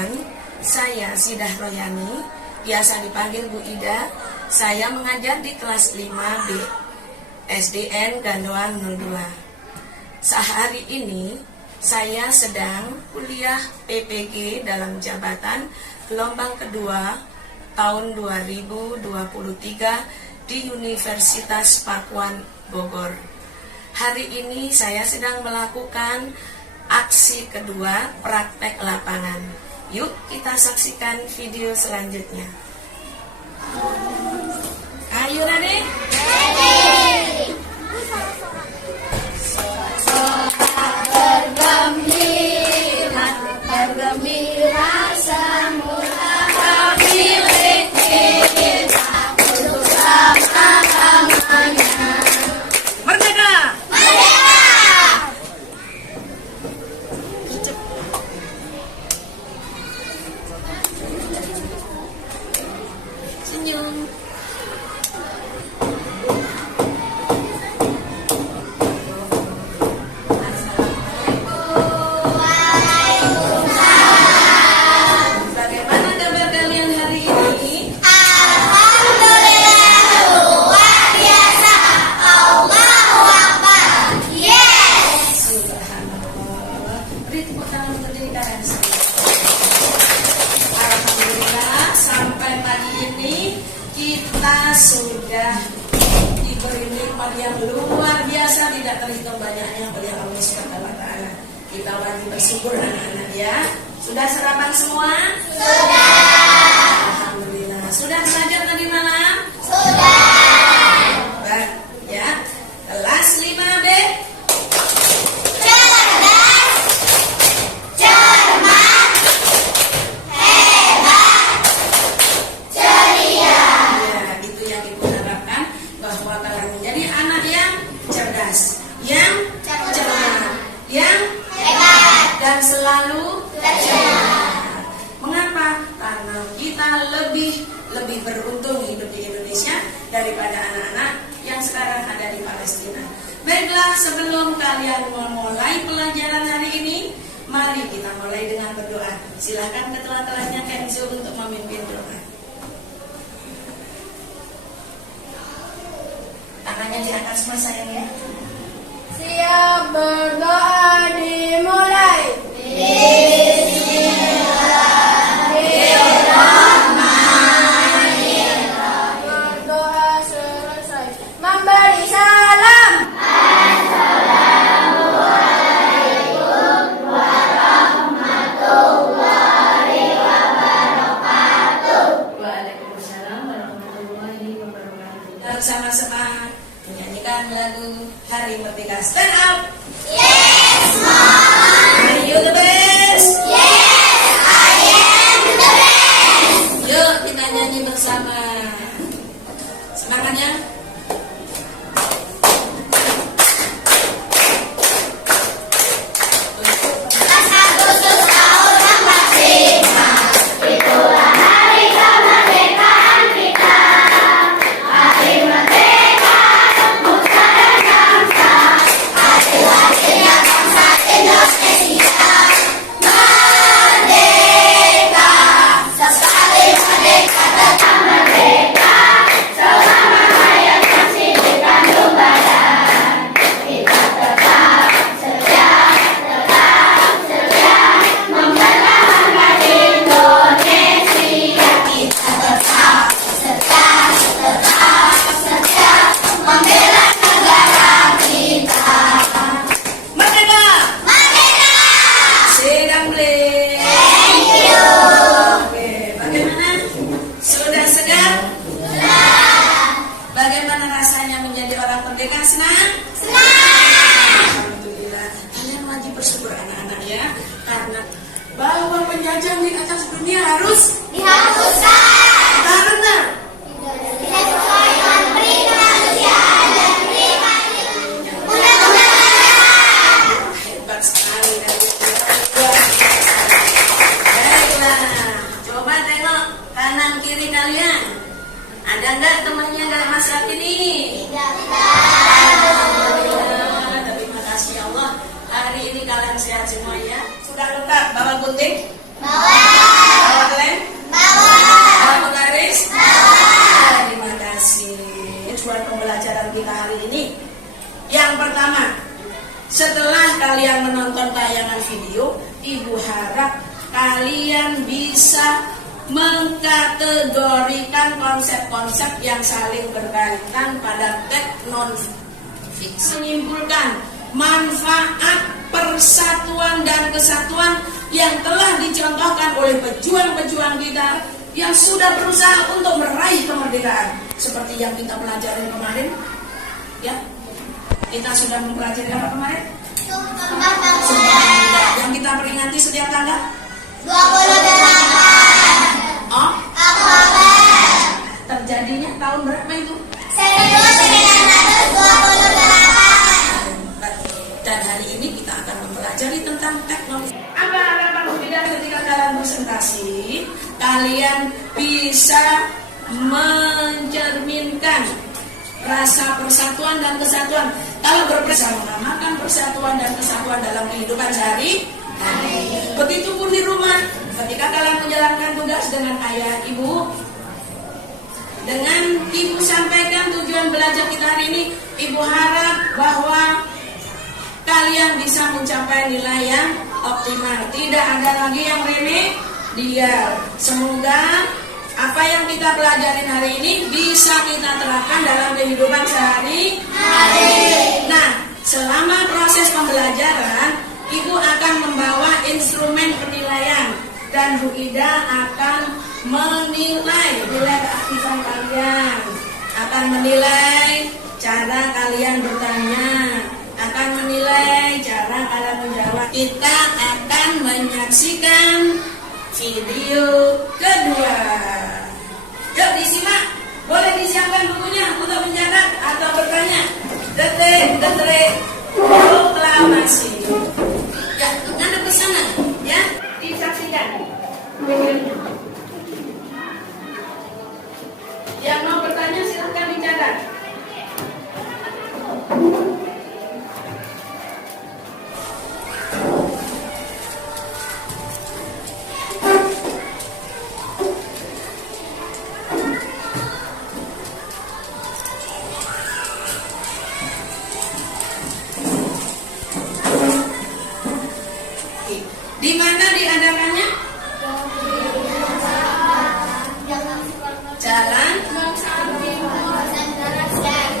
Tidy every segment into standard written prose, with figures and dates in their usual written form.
Perkenalkan, saya Sidah Royani, biasa dipanggil Bu Ida. Saya mengajar di kelas 5B, SDN Gandoan 02. Sehari ini, saya sedang kuliah PPG dalam jabatan gelombang kedua tahun 2023 di Universitas Pakuan Bogor. Hari ini saya sedang melakukan aksi kedua praktek lapangan. Yuk kita saksikan video selanjutnya. Ayo ready? Ready! Bergembira semula kami lekir untuk selama-lamanya. Merdeka! Merdeka! Senyum. Bagaimana kabar kalian hari ini? Alhamdulillah, luar biasa. Allahu Akbar. Yes! Subhanallah. Beri tepuk tangan untuk diri kalian sendiri. Alhamdulillah, sampai pagi ini kita sudah diberi nikmat yang luar biasa, tidak terhitung banyaknya oleh Allah Subhanahu wa Ta'ala. Kita wajib bersyukur anak-anak ya. Sudah sarapan semua? Sudah. Alhamdulillah. Sudah belajar tadi malam? Sudah. Baik ya. Kelas 5B. Cerdas, cermat, hebat, ceria. Ya, itu yang ibu harapkan, bahwa kalian menjadi anak yang cerdas, yang cermat, yang Hebat, dan selalu ceria. Mengapa? Karena kita lebih beruntung hidup di Indonesia daripada anak-anak yang sekarang ada di Palestina. Baiklah, sebelum kalian memulai pelajaran hari ini, mari kita mulai dengan berdoa. Silakan ketua-kelasnya Kenzo untuk memimpin doa. Tangannya diangkat semua sayang ya. Siap, berdoa dimulai. Berdoa selesai. Memberi salam. Waalaikumsalam warahmatullahi wabarakatuh. Kita bersama-sama menyanyikan lagu Hari Merdeka. Stand up. Yes, Mom. Are you the best? Yes, I am the best. Yuk kita nyanyi bersama. Semangat ya. Agustus tahun 45, itulah hari kemerdekaan kita. Hari merdeka untuk nusa dan bangsa, hati-hatinya bangsa Indonesia. Merdeka, sekali merdeka tetap merdeka. Selama hayat masih dikandung badan, kita tetap setia, mempertahankan Indonesia. Kita tetap setia, membela negara kita. Merdeka. Merdeka! Sedang boleh. Thank you. Oke, bagaimana? Sudah segar? Sudah. Bagaimana rasanya menjadi orang merdeka? Senang? Senang. Alhamdulillah. Kalian wajib bersyukur anak-anak ya, karena bahwa penjajah di atas dunia harus Dihapuskan. karena Sesuai dengan peri kemanusiaan dan peri undang-undang. hebat sekali dari Baiklah, coba tengok kanan kiri kalian. Ada nggak temannya nggak masak ini? Alhamdulillah, terima kasih ya Allah. Hari ini kalian sehat semua ya. Sudah lengkap bawa gunting? Bawa. pertama, setelah kalian menonton tayangan video, Ibu harap kalian bisa mengkategorikan konsep-konsep yang saling berkaitan pada teks non-fiksi. Menyimpulkan manfaat persatuan dan kesatuan yang telah dicontohkan oleh pejuang-pejuang kita yang sudah berusaha untuk meraih kemerdekaan. Seperti yang kita pelajari kemarin, ya, kita sudah mempelajari apa kemarin? Sumpah Pemuda. Yang kita peringati setiap tanggal 28 Oh, Oktober terjadinya tahun berapa itu? 1928. Dan hari ini kita akan mempelajari tentang teknologi. Apa harapan Hufidah ketika kalian presentasi? Kalian bisa mencerminkan rasa persatuan dan kesatuan. Kalau berpesan mengamalkan persatuan dan kesatuan dalam kehidupan sehari-hari. Begitupun di rumah, ketika kalian menjalankan tugas dengan ayah ibu, dengan ibu sampaikan tujuan belajar kita hari ini, ibu harap bahwa kalian bisa mencapai nilai yang optimal. Tidak ada lagi yang remedial. Semoga apa yang kita pelajarin hari ini bisa kita terapkan dalam kehidupan sehari-hari. Nah, selama proses pembelajaran, ibu akan membawa instrumen penilaian dan Bu Ida akan menilai keaktifan kalian, akan menilai cara kalian bertanya, akan menilai cara kalian menjawab. Kita akan menyaksikan video kedua. Yuk disimak. Boleh disiapkan bukunya untuk mencatat atau bertanya. Detik proklamasi. Ya, ngadep ke sana, ya, disaksikan. Yang mau bertanya silahkan dicatat. Di mana diadakannya? Jalan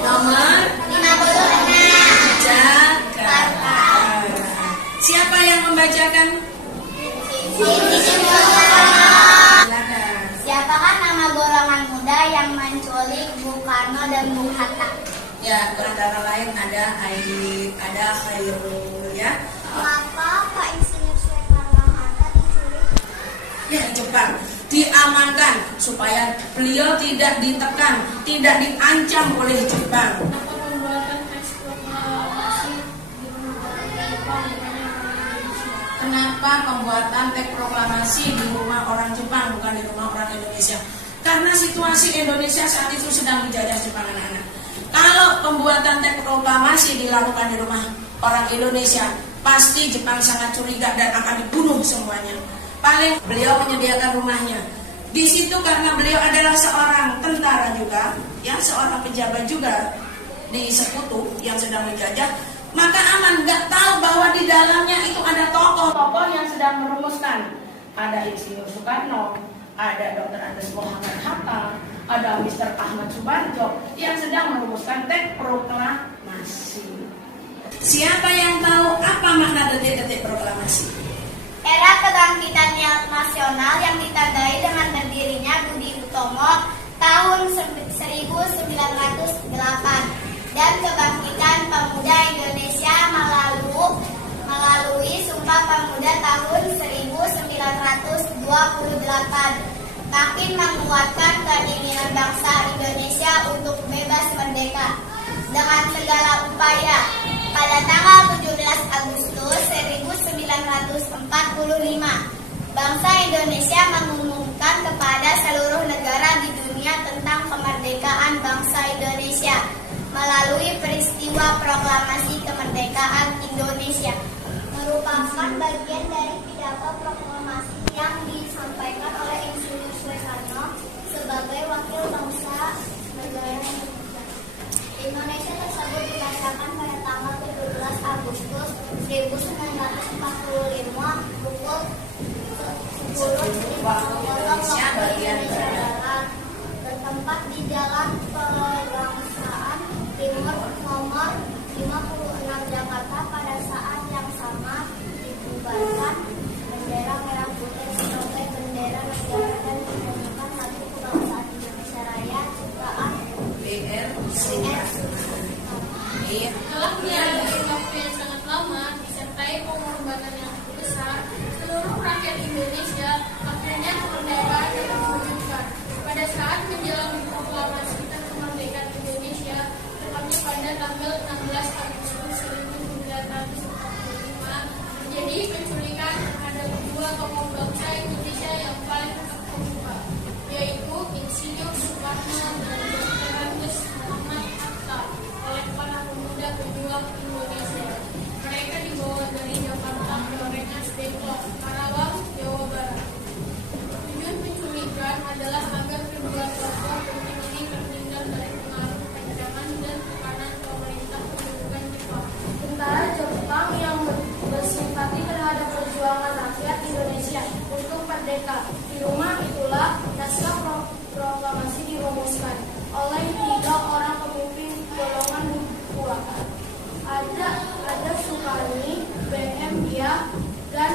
nomor 56 Jakarta. Siapa yang membacakan? Silakan. Siapakah nama golongan muda yang menculik Bung Karno dan Bung Hatta? Ya, antara lain ada Aidit, ada Khairul, ya. Mengapa Pak Insinyur Soekarno-Hatta diculik? Ya, Jepang diamankan supaya beliau tidak ditekan, tidak diancam oleh Jepang. Kenapa pembuatan teks proklamasi di rumah orang Jepang bukan di rumah orang Indonesia? Karena situasi Indonesia saat itu sedang dijajah Jepang, anak-anak. Kalau pembuatan teks proklamasi dilakukan di rumah orang Indonesia, pasti Jepang sangat curiga dan akan dibunuh semuanya. Paling beliau menyediakan rumahnya. Di situ karena beliau adalah seorang tentara juga, ya, seorang pejabat juga di sekutu yang sedang menjajah, maka aman. Nggak tahu bahwa di dalamnya itu ada tokoh-tokoh yang sedang merumuskan. Ada Insinyur Soekarno, ada Dr. Andes Muhammad Hatta, ada Mr. Ahmad Subarjo yang sedang merumuskan teks proklamasi. Siapa yang tahu apa makna detik-detik proklamasi? Era kebangkitan nasional yang ditandai dengan berdirinya Budi Utomo tahun 1908 dan kebangkitan pemuda Indonesia melalui Sumpah Pemuda tahun 1928 makin menguatkan keinginan bangsa Indonesia untuk bebas merdeka. Dengan segala upaya, pada tanggal 17 Agustus 1945, bangsa Indonesia mengumumkan kepada seluruh negara di dunia tentang kemerdekaan bangsa Indonesia melalui peristiwa proklamasi kemerdekaan Indonesia. Merupakan bagian dari pidato proklamasi yang disampaikan oleh Insinyur Soekarno sebagai wakil bangsa negara Indonesia. Indonesia tersebut dikatakan pada tanggal 1945 pukul 10 Waktu Indonesia bagian barat. bertempat di Jalan Pegangsaan Timur nomor 56 Jakarta. Pada saat yang sama dibubarkan bendera merah putih sebagai bendera negara dan menyanyikan lagu kebangsaan Indonesia Raya ciptaan BR. Iya. Setelah menjalani waktu yang sangat lama disertai pengorbanan yang besar, seluruh rakyat Indonesia akhirnya kemerdekaan terwujudkan. Pada saat menjalani proklamasi kemerdekaan Indonesia, tepatnya pada tanggal 16 Agustus 1945, terjadi penculikan terhadap dua tokoh bangsa Indonesia yang paling terkemuka, yaitu Insinyur Soekarno dan Dr. Andes Muhammad Hatta oleh para pemuda pejuang Indonesia. Mereka dibawa dari Jakarta ke Rengas Dengklok, Karawang, Jawa Barat. Tujuan penculikan adalah agar kedua tokoh penting ini terhindar dari pengaruh ancaman dan tekanan pemerintah kedudukan Jepang. Tentara Jepang yang bersimpati terhadap perjuangan rakyat Indonesia untuk merdeka. Di rumah itulah naskah proklamasi dirumuskan oleh 3 orang pemimpin golongan dua. Ada Soekarni, B.M. Dia, dan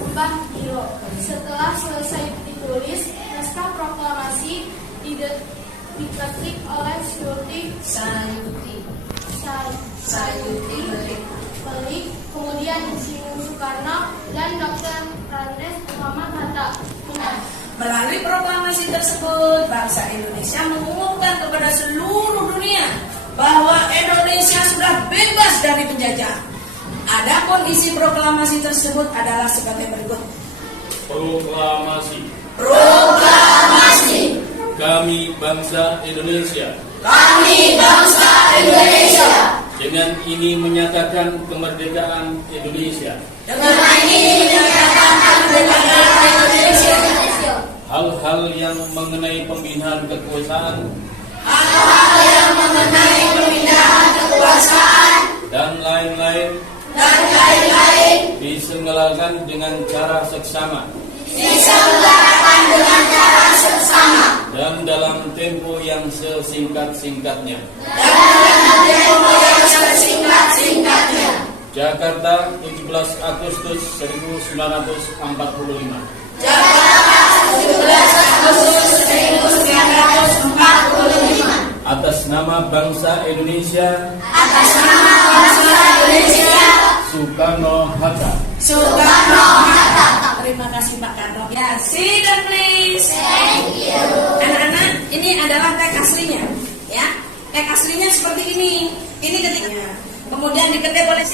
Mbah Giro. Setelah selesai ditulis, naskah proklamasi diketik oleh Sayuti Belik, kemudian Insinyur Soekarno dan Dr. Andes Muhammad Hatta. Melalui proklamasi tersebut, bangsa Indonesia mengumumkan kepada seluruh dunia bahwa Indonesia sudah bebas dari penjajah. Adapun isi proklamasi tersebut adalah sebagai berikut. Proklamasi. Kami bangsa Indonesia. Dengan ini menyatakan kemerdekaan Indonesia. Hal-hal yang mengenai pembinaan kekuasaan dan lain-lain diselenggarakan dengan cara seksama dan dalam tempo yang sesingkat-singkatnya. Jakarta, 17 Agustus 1945. Atas nama bangsa Indonesia. Soekarno Hatta. Terima kasih Pak Karno. Ya, sit down please. Thank you. Anak-anak, ini adalah teks aslinya, ya. Teks aslinya seperti ini. Ini ketika kemudian diketik oleh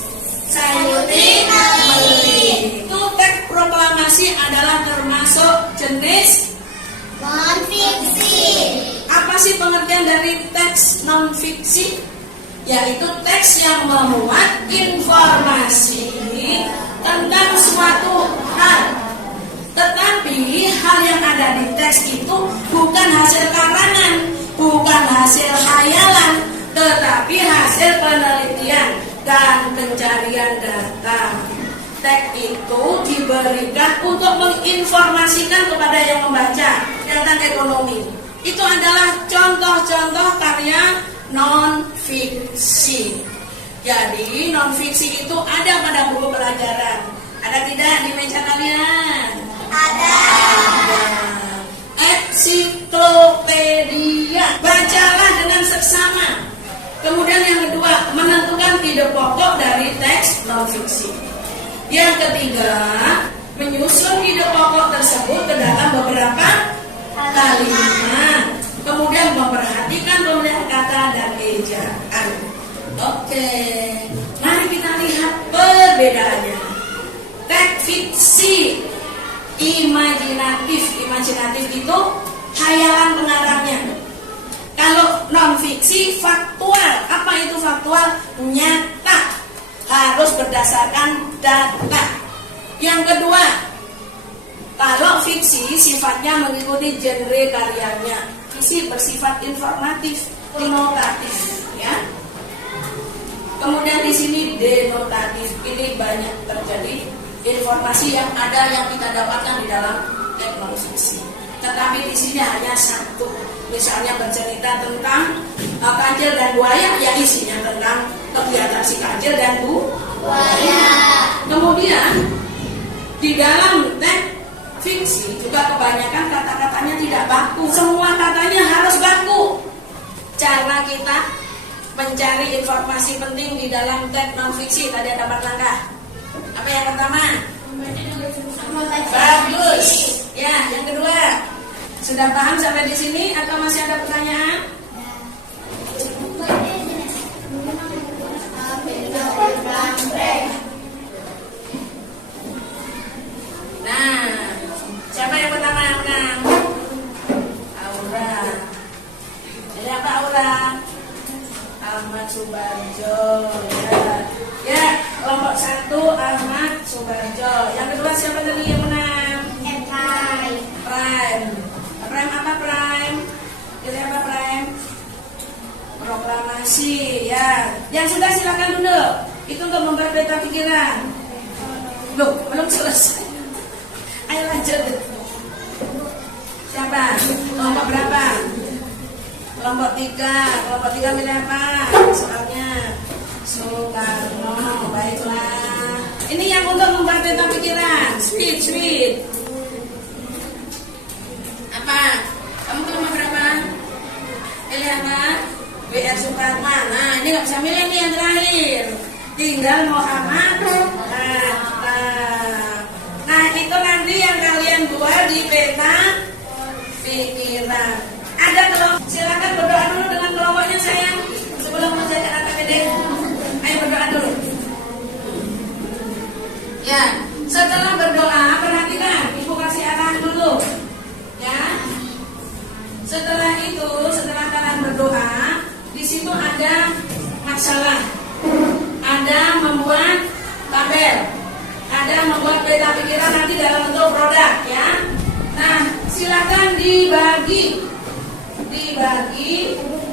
Sayuti Belik. Itu teks proklamasi adalah termasuk jenis Non-fiksi. apa sih pengertian dari teks non-fiksi? Yaitu teks yang memuat informasi tentang suatu hal. Tetapi hal yang ada di teks itu bukan hasil karangan, bukan hasil khayalan, tetapi hasil penelitian dan pencarian data. Teks itu diberikan untuk menginformasikan kepada yang membaca tentang ekonomi. Itu adalah contoh-contoh karya non-fiksi. Jadi non-fiksi itu ada pada buku pelajaran. Ada tidak di meja kalian? Ada. Ensiklopedia. Bacalah dengan seksama. Kemudian yang kedua, menentukan ide pokok dari teks non-fiksi. Yang ketiga, menyusun ide pokok tersebut ke dalam beberapa kalimat. Kemudian memperhatikan pemilihan kata dan ejaan. Oke, mari kita lihat perbedaannya. Teks fiksi imajinatif itu khayalan pengarangnya. Kalau non fiksi faktual. Apa itu faktual? Nyata, harus berdasarkan data. Yang kedua, kalau fiksi sifatnya mengikuti genre karyanya. Fiksi bersifat informatif, inovatif, ya. Kemudian di sini denotatif, ini banyak terjadi informasi yang ada yang kita dapatkan di dalam teknologi. Tetapi di sini hanya satu, misalnya bercerita tentang kancil dan buaya, ya isinya tentang kegiatan si kancil dan buaya. Kemudian di dalam teks fiksi juga kebanyakan kata-katanya tidak baku, semua katanya harus baku. Cara kita mencari informasi penting di dalam teks non fiksi tadi ada 4 langkah. Apa yang pertama? Bagus. Ya, yang kedua. Sudah paham sampai di sini atau masih ada pertanyaan? Nah, siapa yang pertama yang menang? Aura. Jadi apa Aura? Ahmad Subarjo. Ya, kelompok 1 Ahmad Subarjo. Yang kedua siapa tadi yang menang? Prime. Prime apa Prime? Jadi apa Prime? Proklamasi. Ya, yang sudah silakan dulu. Itu untuk memperbaikan pikiran. Loh, belum selesai. Ayo lanjut. Siapa? Kelompok berapa? Kelompok 3. Kelompok 3 milih apa? Soalnya Soekarno. Baiklah. Ini yang untuk memperbaikan pikiran. Sweet. Apa? Kamu kelompok berapa? Pilih apa? W.R. Supratman. Nah, ini nggak bisa milih nih yang terakhir. Tinggal Muhammad Hatta. Nah, itu nanti yang kalian buat di peta pikiran. Ada kelompok. Silakan berdoa dulu dengan kelompoknya sayang. Sebelum menjaga APBD. Ayo berdoa dulu. Ya, setelah berdoa perhatikan. Ibu kasih arahan dulu. Ya. Setelah itu, setelah kalian berdoa, di situ ada masalah. Ada membuat tabel. Ada membuat peta pikiran nanti dalam bentuk produk ya. Nah, silakan dibagi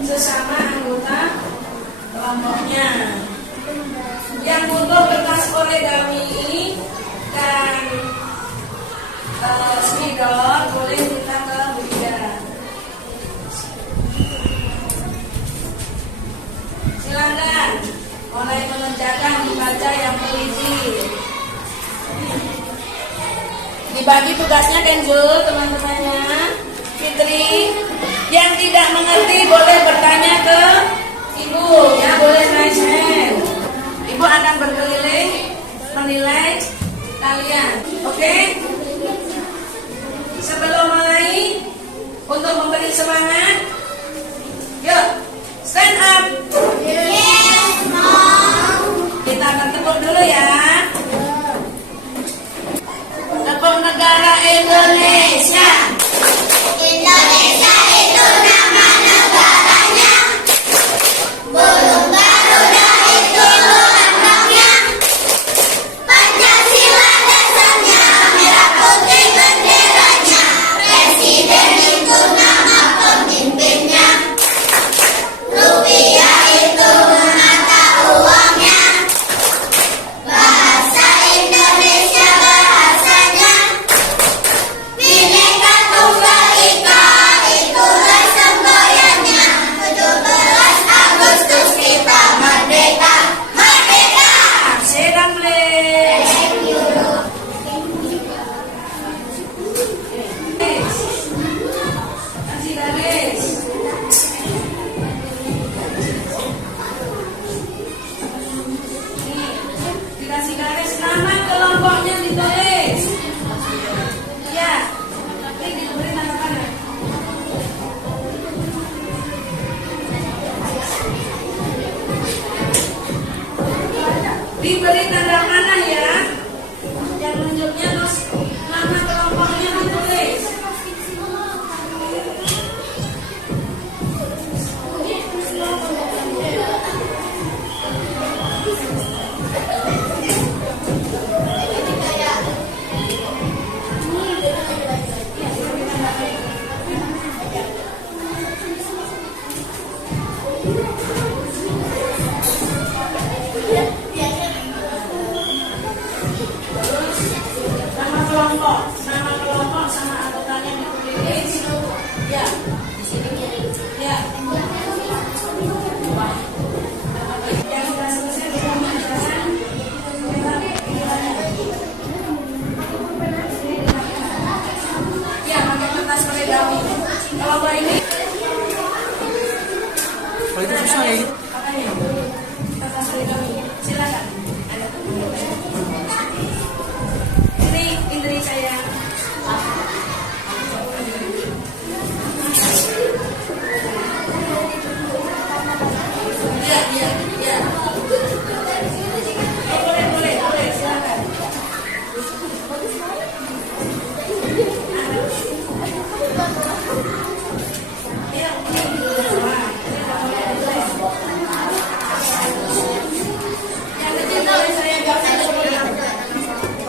sesama anggota kelompoknya. Yang butuh kertas origami dan spidol boleh minta ke Bu Ida. Silakan mulai mengerjakan dibaca yang teliti. Dibagi tugasnya Kenzo teman-temannya. Fitri yang tidak mengerti boleh bertanya ke Ibu ya, boleh raise hand. Ibu akan berkeliling menilai kalian. Oke? Sebelum mulai, untuk memberi semangat, yuk stand up. Yes, Mom. Kita akan tepuk dulu ya. Tepuk negara Indonesia. Indonesia itu nama negaranya. Burung Garuda itu lambangnya. Pancasila dasarnya, merah putih benderanya. Presiden itu nama pemimpinnya. Rupiah itu mata uangnya. Bahasa Indonesia bahasanya. Bhinneka Tunggal Ika, itulah semboyannya. 17 Agustus kita merdeka, merdeka. Sedang please. Thank you. Kasih garis. Dikasih garis, nama kelompoknya ditulis. Ya, ini diberi tanda tangan. Diberi tanda panah ya. Yang nunjuknya terus nama kelompoknya ditulis. Kalau itu susah ya. Makanya, kertas dari kami. Silakan. Ada. Ini Indri saya. Iya. Boleh, silakan. Iya, yang kecil boleh saya gambar boleh.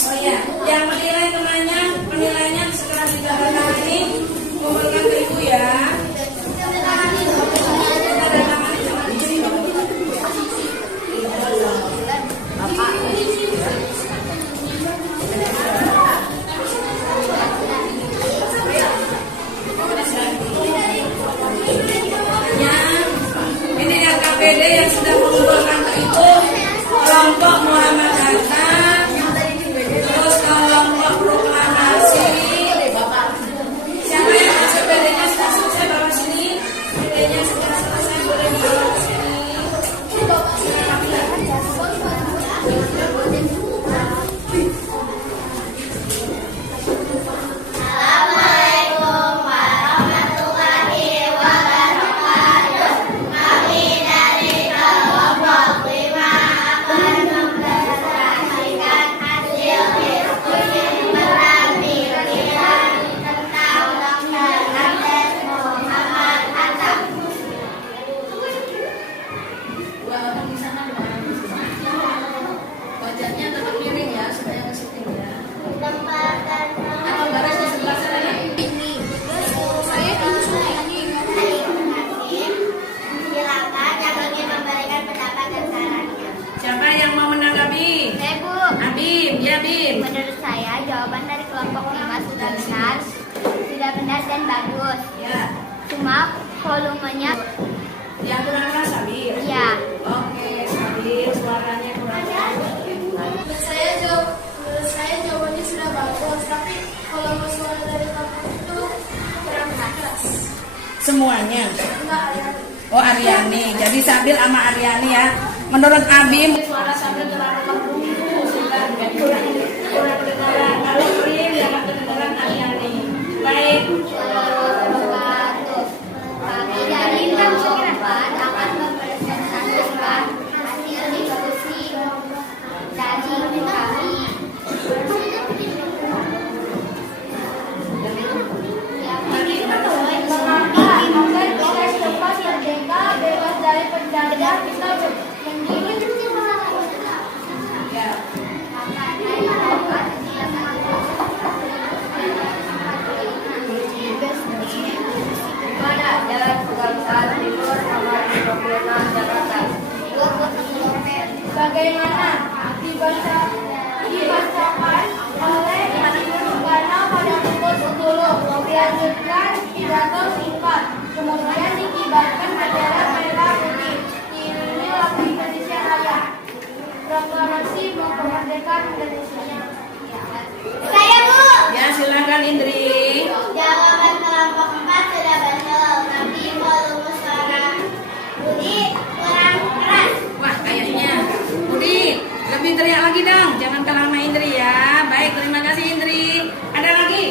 Oh ya, yang menilai temannya, penilaiannya setelah ditandatangani ini kumpulkan ke ibu ya. Ini yang KPD yang sudah mengumpulkan ke ibu, kelompok Muhammad Hatta, terus kelompok proklamasi. Siapa yang masuk PD-nya sudah selesai bawa sini? PD-nya sudah selesai boleh dibawa ke sini. Assalamualaikum warahmatullahi wabarakatuh. Kami dari kelompok 5 akan mempresentasikan hasil diskusi tentang pikiran tentang Dr. Andes Muhammad Hatta. Wajahnya tetap miring ya, supaya ke syuting ya. Tempat dan Atau baris di sebelah sana ya. silakan yang ingin memberikan pendapat dan sarannya. Siapa yang mau menanggapi? Bu, Abim, ya Bim. menurut saya jawaban dari kelompok 5 sudah benar dan bagus. Ya, Cuma volumenya yang kurang keras Abim. ya. Oke, Abim, suaranya kurang keras. Menurut saya jawabannya sudah bagus, tapi kalau suara dari kelompok itu kurang keras. Semuanya. Enggak ada. Oh, Aryani. Jadi Sabil sama Aryani ya. Menurut Abim, suara Sabil terlalu merdu sehingga kurang kedengaran. Kalau Prim yang kedengaran Aryani. Baik. Kami dari kelompok 4 akan mempresentasikan hasil diskusi dari kami. Mengapa kita cepat merdeka, bebas dari penjajah, kita mendiri. Ya. Mana Jalan Kebangsaan Timur nomor 26 Jakarta. Bagaimana dibacakan oleh Soekarno pada pukul 10. Dilanjutkan pidato singkat, kemudian dikibarkan bendera merah putih. Diiringi lagu Indonesia Raya. Proklamasi kemerdekaan Indonesia. Saya Bu. Ya, silakan Indri. Jawaban kelompok 4 sudah betul, tapi volume suara Budi kurang keras. Wah, kayaknya. Budi, lebih teriak lagi dong. Jangan kalah sama Indri ya. Baik, terima kasih Indri. Ada lagi?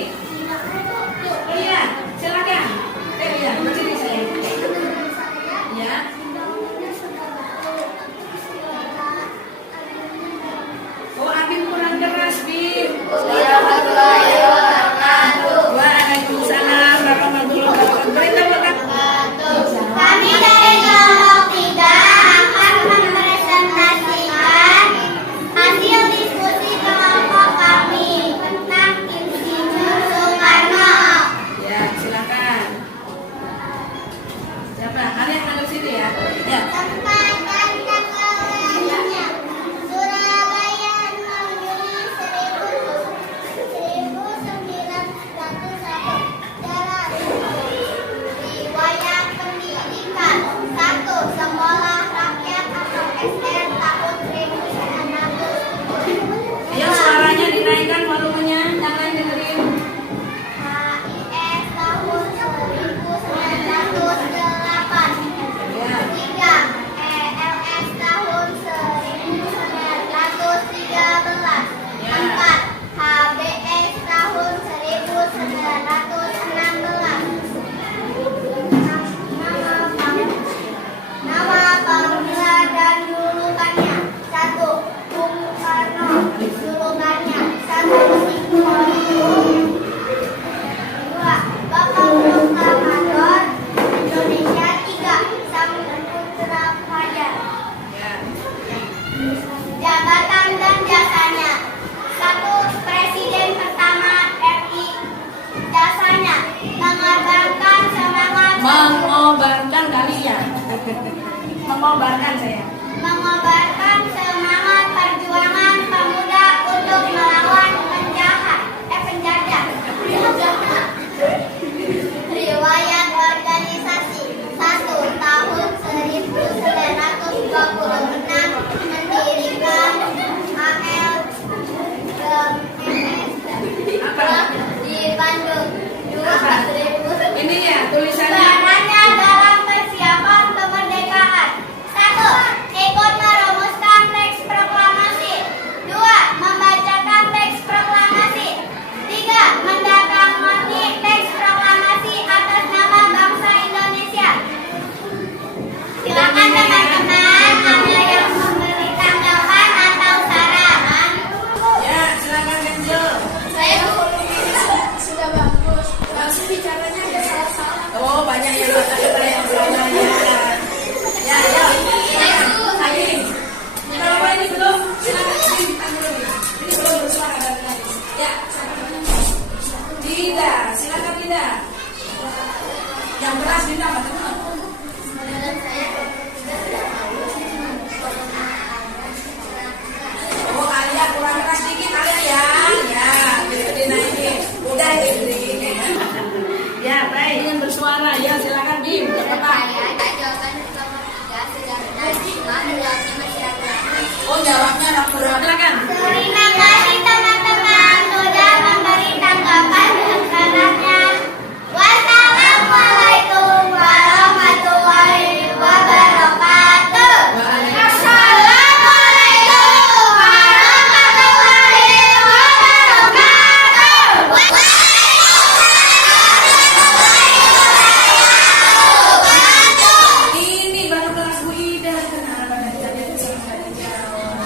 Oh iya, silakan. Iya, berdiri saya. Ya. SR tahun 1970. Ya, suaranya dinaikkan volumenya, jangan dengerin. HIS tahun 1908. Ya. 3. ELS tahun 1913. Ya. 4. HBS tahun 1916. Nama panggilan dan julukannya. 1. Bung Karno. Julukannya 1. Singkong. 2. Bapak Proklamator Indonesia. 3. Sang Putra Fajar. Ya. Jabatan dan jasanya. 1. Presiden pertama RI. Jasanya mengabarkan semangat Mengobarkan kali ya. Mengobarkan saya. mengobarkan semangat perjuangan pemuda untuk melawan penjajah. Riwayat organisasi. 1. Tahun 1926 mendirikan AL di Bandung. 2. Ini ya tulisannya. Perannya dalam persiapan kemerdekaan. 1. Ikut merumuskan teks proklamasi. 2. Membacakan teks proklamasi. 3. Mendatangani teks proklamasi atas nama bangsa Indonesia. Silakan teman-teman, ada yang memberi tanggapan atau saran? Ya, silakan Kenzo. Saya sudah bagus. Masih bicaranya ada salah-salah. Oh, banyak yang kata-kata yang salah ya. Ya, ya. Ayo. Kalau ini belum, silakan disimpan dulu. Ini belum bersuara dari tadi. Ya. Dinda, silakan Dinda. Yang beras Dinda apa teman? Oh, Alia kurang keras dikit Alia ya. Ya, gitu dinaikin. Udah ini. Ya, baik. Ingin bersuara. Ya, silakan Dim. Cepetan. Oh, jawabnya rapi-rapi. Silakan. Terima kasih teman-teman sudah memberi tanggapan dan sarannya. Wassalamualaikum warahmatullahi wabarakatuh. Assalamualaikum warahmatullahi wabarakatuh. Ini baru kelas Bu Ida. Kenapa tadi sama dijawab?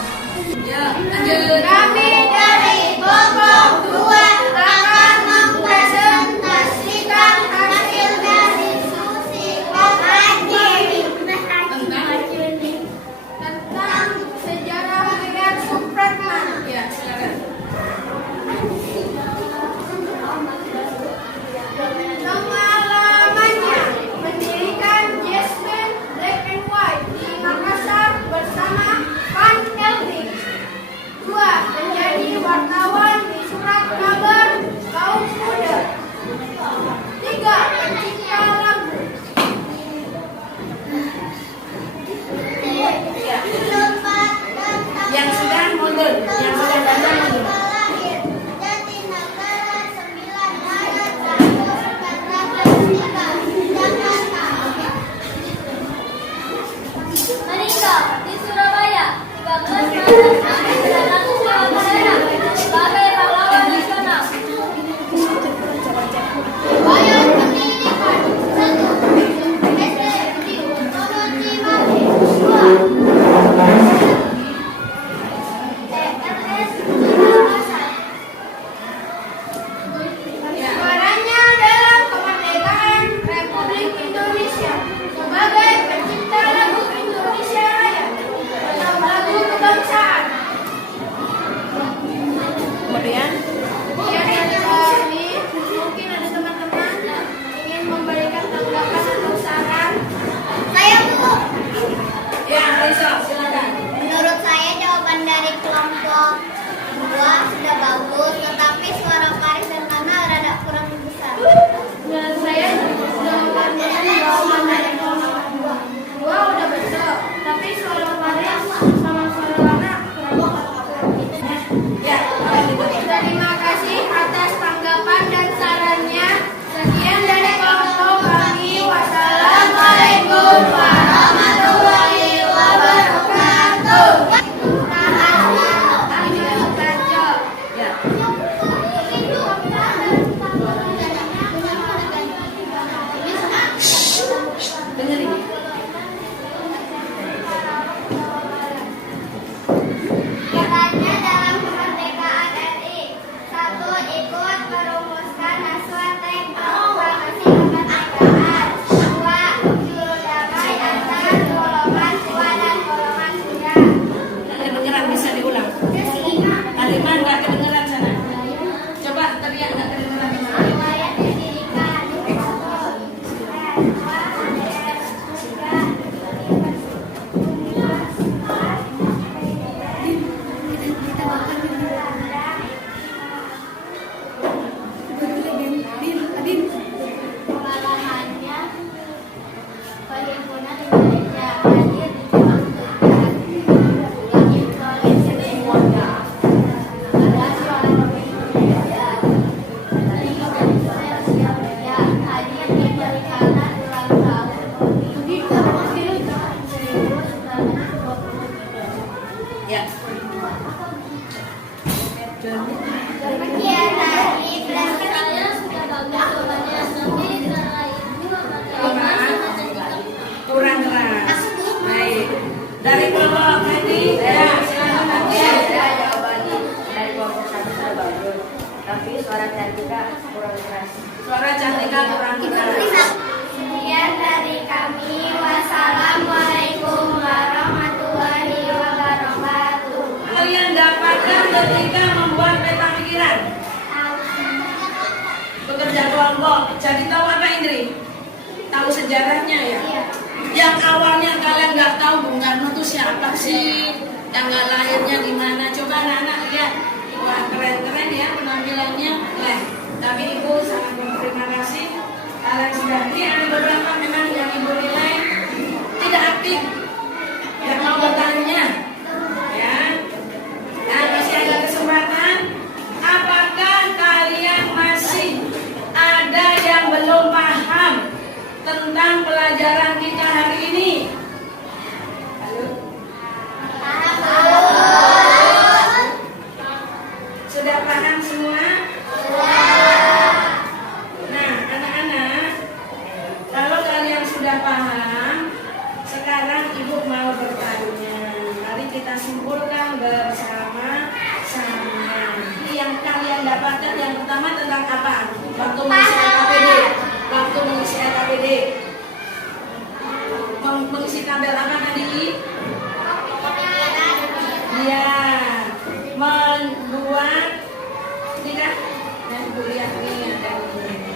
Ya, lanjut. Kami dari kelompok 2 akan mempresentasikan hasil dari diskusi Tentang sejarah Hayat Supratman. Ya, silakan. Pengalamannya mendirikan Jasmine Black and White di Makassar bersama Van Kelvin. 2. Menjadi wartawan di surat kabar kaum muda. 3. Pencipta lagu. Yang sudah mundur, yang sudah datang mundur. Jatinegara 9 Maret 1943 Jakarta. Meninggal di Surabaya 13 Maret 1952 sebagai pahlawan nasional. Bayar pendidikan 1. SD di Provinsi Mati. 2. TLS Makassar. Perannya dalam kemerdekaan Republik Indonesia sebagai pencipta lagu Indonesia Raya atau lagu kebangsaan. Kemudian, Ya, kami mungkin ada teman-teman ingin memberikan tanggapan atau saran. Saya Bu. ya Aisyah. Ya. Sekian dari Saya sudah bagus jawabannya, tapi Kurang keras. Baik. Dari kelompok tadi, ya, silakan. Saya jawabannya dari kelompok 1 sudah bagus, tapi suara Cantika kurang keras. Suara Cantika kurang keras. Sekian dari kami. Wassalamualaikum warahmatullahi wabarakatuh. Kalian dapatkan ketika membuat peta pikiran, bekerja kelompok. Jadi tahu apa Indri? Tahu sejarahnya ya? Iya. Yang awalnya kalian nggak tahu Bung Karno itu siapa sih? Tanggal lahirnya di mana? Coba anak-anak lihat. Wah, keren-keren ya penampilannya. Keren. Tapi Ibu sangat berterima kasih. Kalian sudah ini ada beberapa memang yang Ibu nilai tidak aktif. Yang mau bertanya, ya. Nah, masih ada kesempatan. Apakah kalian masih ada yang belum paham tentang pelajaran kita hari ini? Halo? Sudah paham semua? Nah, anak-anak, kalau kalian sudah paham, sekarang Ibu mau bertanya. Mari kita simpulkan bersama-sama. Yang kalian dapatkan yang pertama tentang apa? Waktu mengisi LKPD. Waktu mengisi LKPD. Mengisi tabel apa tadi? Iya. Membuat tidak? Yang kuliah ini ada ini.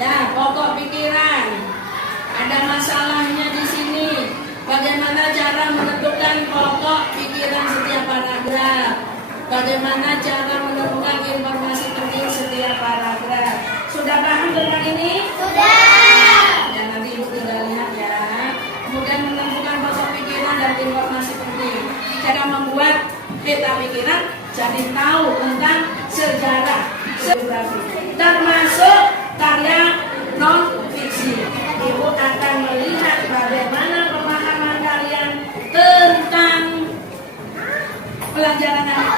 Ya, pokok pikiran. Ada masalahnya di sini. Bagaimana cara menentukan pokok pikiran setiap paragraf? Bagaimana cara menemukan informasi penting setiap paragraf? Sudah paham tentang ini? Sudah. Ya, nanti Ibu tinggal lihat ya. Kemudian menentukan pokok pikiran dan informasi penting. Cara membuat peta pikiran, jadi tahu tentang sejarah, termasuk karya non fiksi. Ibu akan melihat bagaimana pemahaman kalian tentang pelajaran ini.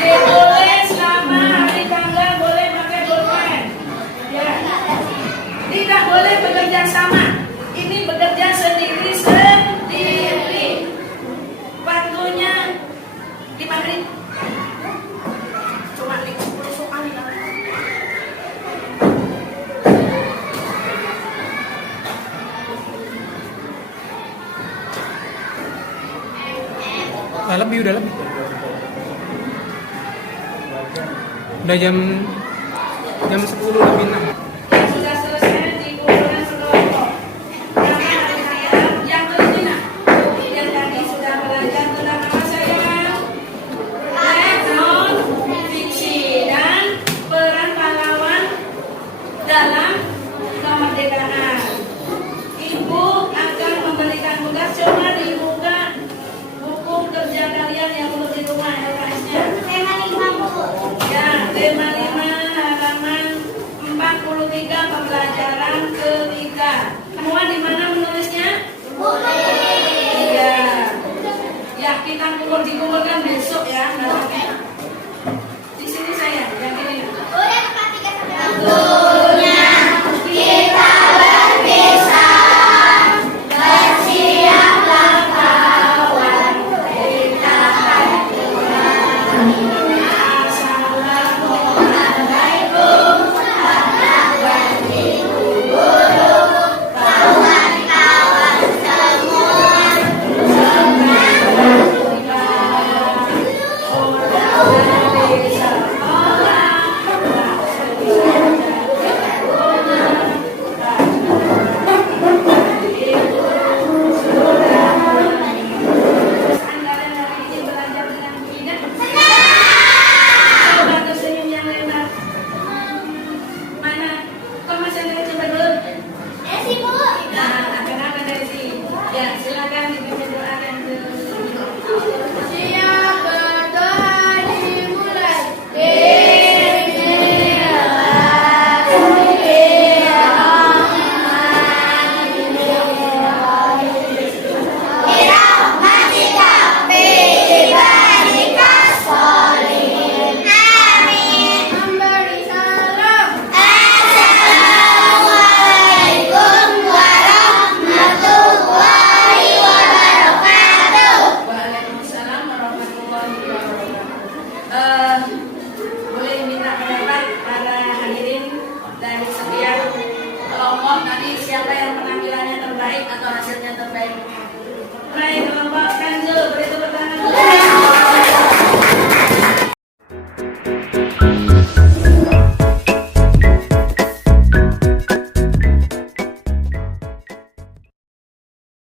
Boleh selama hari tanggal boleh pakai bolpen. Ya. Tidak boleh bekerja sama. Ini bekerja sendiri-sendiri. Waktunya 5 menit. Cuma 50 soal. Udah lebih. Udah jam 10 lebih 6. Sudah selesai di kumpulan kelompok. Yang kelima, yang tadi sudah belajar tentang apa sayang? Non fiksi dan peran pahlawan dalam kemerdekaan. Ibu akan memberikan tugas, coba dibuka buku kerja kalian yang belum di rumah LKS-nya. Tema 5 Bu. Ya, tema 5 halaman 43 pembelajaran ketiga. Semua di mana menulisnya? Iya. Ya, kita dikumpulkan besok ya.